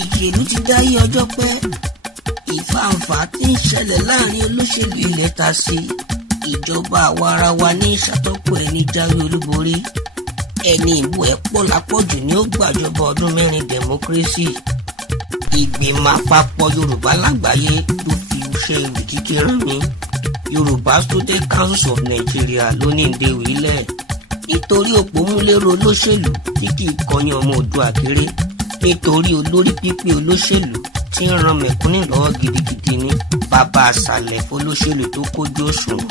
Ìṣèlú ti dáyé ọjọ́ pẹ́. Ìfàǹfà tí ń ṣẹlẹ̀ láàrin olóṣèlú ilẹ̀ ta sí ìjọba àwarawa ní ìṣàtọ́kọ̀ ẹni jáwé olúborí. Ẹni ìbò ẹ̀ pọ̀ lápọ̀jù ni ó gbàjọba ọdún 4 democracy. Ìgbìmọ̀ àpapọ̀ Yorùbá lágbàáyé ló fi iṣẹ́ ìwé kíké rán mi. Yorùbá Student Council of Nigeria ló ní ìdèwì ilẹ̀. Nítorí òpómúlérò olóṣèlú tí kì í kọyán ọmọ Oòduà kéré. Nítorí olórí pípé olóṣèlú tí ń ran mẹ̀kúnnù lọ́wọ́ gidigidi ní bàbá àṣàlẹ̀ fọlọ́ṣèlú tó kójú òṣùwọ̀n.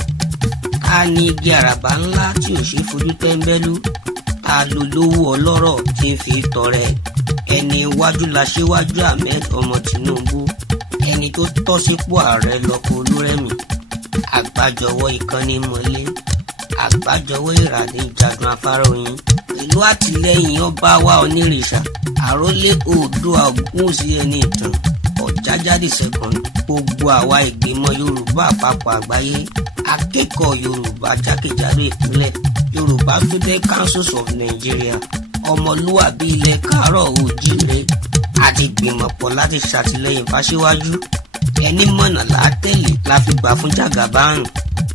Ká ní igi àràbà ńlá tí ò ṣe fojú tẹ́ńbẹ́lú. Ta ló lówó ọlọ́rọ̀ tí ń fi tọrẹ. Ẹni iwájú làṣíwájú Ahmed ọmọ Tinubu. Ẹni tó tọ́ sípò ààrẹ lọ́kọ Olúrẹ̀mí. Àgbájọwọ́ ìkànnì mọ́lé. Àgbájọwọ́ ìràdé ìjàdùn afárá oyin. Pẹ̀lú àtìlẹ́yìn ọba wa onírìṣà. Àrólé Oòduà Ògúnwùsì ẹni ìtàn. Ọ̀jájádé second. Gbogbo àwa ìgbìmọ̀ Yorùbá àpapọ̀ àgbáyé. Akẹ́kọ̀ọ́ Yorùbá jákèjádò ìpínlẹ̀. Yorùbá Student Council of Nigeria. Ọmọlúwàbí ilẹ̀ káàárọ̀ oòjíire. Àti gbìmọ̀pọ̀ láti ṣàtìlẹ́yìn fáṣíwájú. Ẹni mọ̀nà látẹ̀lé la fi gbà fún Jagaban.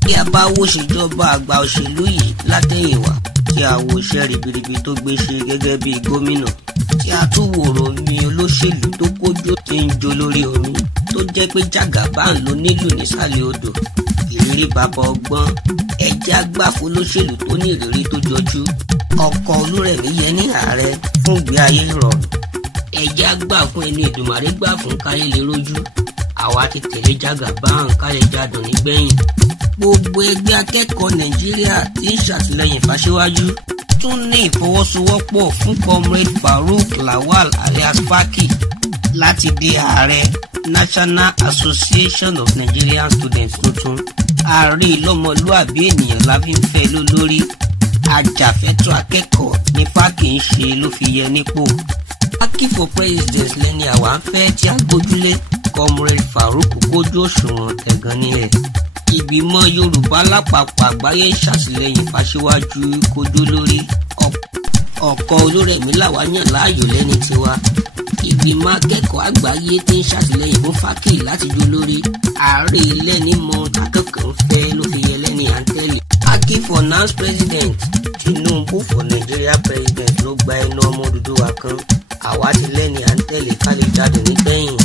Bí a bá wò ṣèjọba àgbà òṣèlú yìí látẹ̀yìnwá. Tí a wo iṣẹ́ ribiribi tó gbé ṣe gẹ́gẹ́ bí gómìnà. Tí a tún wòrò omi olóṣèlú tó kójú tí ń jó lórí omi. Tó jẹ́ pé Jagaban ló nílùú nísàlẹ̀ odò. Ìrírí bàbá ọgbọ́n. Ẹjẹ́ agbáfo olóṣèlú tó ní ìrírí tó jọjú. Ọkọ Olúrẹ̀mí yẹ ní ààrẹ fún ìgbé ayé rọrùn. Ẹjẹ́ agbá fún ẹni Èdùmàrè gbà fún káyé lè rójú. Àwa ti tẹ̀lé Jagaban káyé jádùn nígbẹ̀yìn. Gbogbo ẹgbẹ́ akẹ́kọ̀ọ́ Nàìjíríà tí ń ṣàtìlẹ́yìn fáṣíwájú tún ní ìfọwọ́sowọ́pọ̀ fún Comrade Farouk Lawal alias Faki láti di ààrẹ National Association of Nigerian Students tuntun. Ààrẹ ìlọ́mọlúàbí ènìyàn la fi ń fẹ́ lólórí. Ajàfẹ́tọ̀ akẹ́kọ̀ọ́ ní Faki ń ṣe ló fi yẹ nípò. Faki for president lẹ́ni àwa ń fẹ́ tí a gbójúlé. Comrade Farouk kójú òṣùwọ̀n tẹ̀gàn nílẹ̀. Ìgbìmọ̀ Yorùbá lápapọ̀ àgbáyé ṣàtìlẹ́yìn fáṣíwájú kójú lórí. Ọ̀kọ̀ Olúrẹ̀mí làwa yàn láàyò lẹ́ni tiwa. Ìgbìmọ̀ akẹ́kọ̀ọ́ àgbáyé tí ń ṣàtìlẹ́yìn fún Faki láti jó lórí. Ààrẹ lẹ́ni mọ akẹ́kọ̀ọ́ fẹ́ ló fi yẹ lẹ́ni àǹtẹ̀lì. Faki for now president. Tinubu for Nigeria president ló gba ẹnu ọmọ Odùduwà kan. Àwa ti lẹ́ni àǹtẹ̀lì ká lè jáde nígbẹ̀yìn.